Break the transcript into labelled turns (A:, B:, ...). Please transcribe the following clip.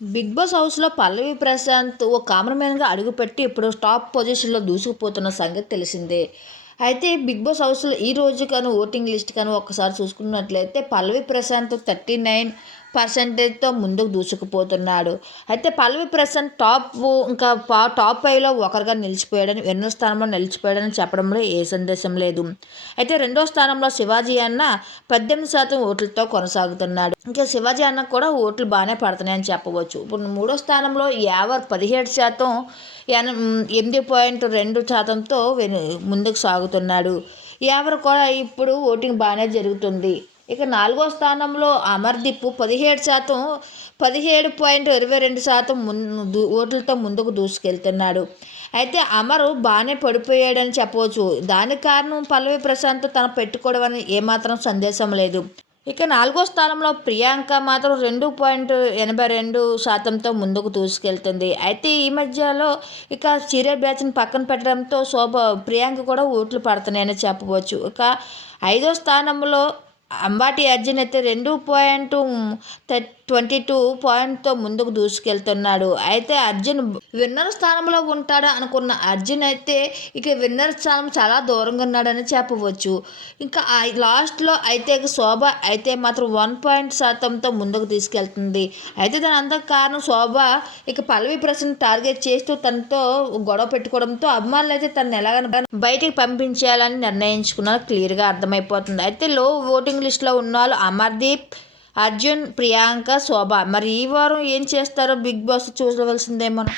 A: Big boss హౌస్లో పల్లవి ప్రశాంత్ ఓ కామన్మెన్గా అడుగుపెట్టి ఇప్పుడు టాప్ పొజిషన్లో దూసుకుపోతున్న సంగతి తెలిసిందే. అయితే బిగ్ బాస్ హౌస్లో ఈ రోజు కానీ ఓటింగ్ లిస్ట్ కానీ ఒక్కసారి చూసుకున్నట్లయితే పల్లవి ప్రశాంత్ థర్టీ నైన్ పర్సెంటేజ్తో ముందుకు దూసుకుపోతున్నాడు. అయితే పల్లవి ప్రశాంత్ టాప్ ఇంకా పా టాప్ ఫైవ్లో ఒకరిగా నిలిచిపోయాడని ఎన్నో స్థానంలో నిలిచిపోయాడని చెప్పడంలో ఏ సందేశం లేదు. అయితే రెండో స్థానంలో శివాజీ అన్న పద్దెనిమిది శాతం ఓట్లతో కొనసాగుతున్నాడు. ఇంకా శివాజీ అన్న కూడా ఓట్లు బాగానే పడుతున్నాయని చెప్పవచ్చు. ఇప్పుడు మూడో స్థానంలో యావర్ పదిహేడు శాతం ఎన ఎనిమిది పాయింట్ రెండు శాతంతో ముందుకు ముందుకు సాగుతున్నాడు ఎవరు కూడా ఇప్పుడు ఓటింగ్ బాగానే జరుగుతుంది. ఇక నాలుగో స్థానంలో అమర్దీప్ పదిహేడు శాతం పదిహేడు పాయింట్ ఇరవై రెండు శాతం ముందు ఓట్లతో ముందుకు దూసుకెళ్తున్నాడు. అయితే అమరు బాగానే పడిపోయాడని చెప్పవచ్చు. దానికి కారణం పల్లవి ప్రశాంత్ తన పెట్టుకోవడం అని ఏమాత్రం సందేశం లేదు. ఇక నాలుగో స్థానంలో ప్రియాంక మాత్రం రెండు పాయింట్ ఎనభై రెండు శాతంతో ముందుకు దూసుకెళ్తుంది. అయితే ఈ మధ్యలో ఇక సీరియల్ బ్యాచ్ని పక్కన పెట్టడంతో శోభ ప్రియాంక కూడా ఓట్లు పడుతున్నాయని చెప్పవచ్చు. ఇక ఐదో స్థానంలో అంబాటి అర్జున్ అయితే రెండు పాయింట్ ట్వంటీ టూ పాయింట్తో ముందుకు దూసుకెళ్తున్నాడు. అయితే అర్జున్ విన్నర్ స్థానంలో ఉంటాడు అనుకున్న అర్జున్ అయితే ఇక విన్నర్ స్థానం చాలా దూరంగా ఉన్నాడని చెప్పవచ్చు. ఇంకా లాస్ట్లో అయితే శోభ అయితే మాత్రం వన్ పాయింట్ శాతంతో ముందుకు తీసుకెళ్తుంది. అయితే దాని అంత కారణం శోభ ఇక పల్లవి ప్రశ్న టార్గెట్ చేస్తూ తనతో గొడవ పెట్టుకోవడంతో అభిమానులు అయితే తనని ఎలాగైనా బయటికి పంపించేయాలని నిర్ణయించుకున్నారు. క్లియర్గా అర్థమైపోతుంది. అయితే లో ఓటింగ్ లిస్ట్లో ఉన్నారు అమర్దీప్ అర్జున్ ప్రియాంక శోభ. మరి ఈ వారం ఏం చేస్తారో బిగ్ బాస్ చూడవలసిందే మనం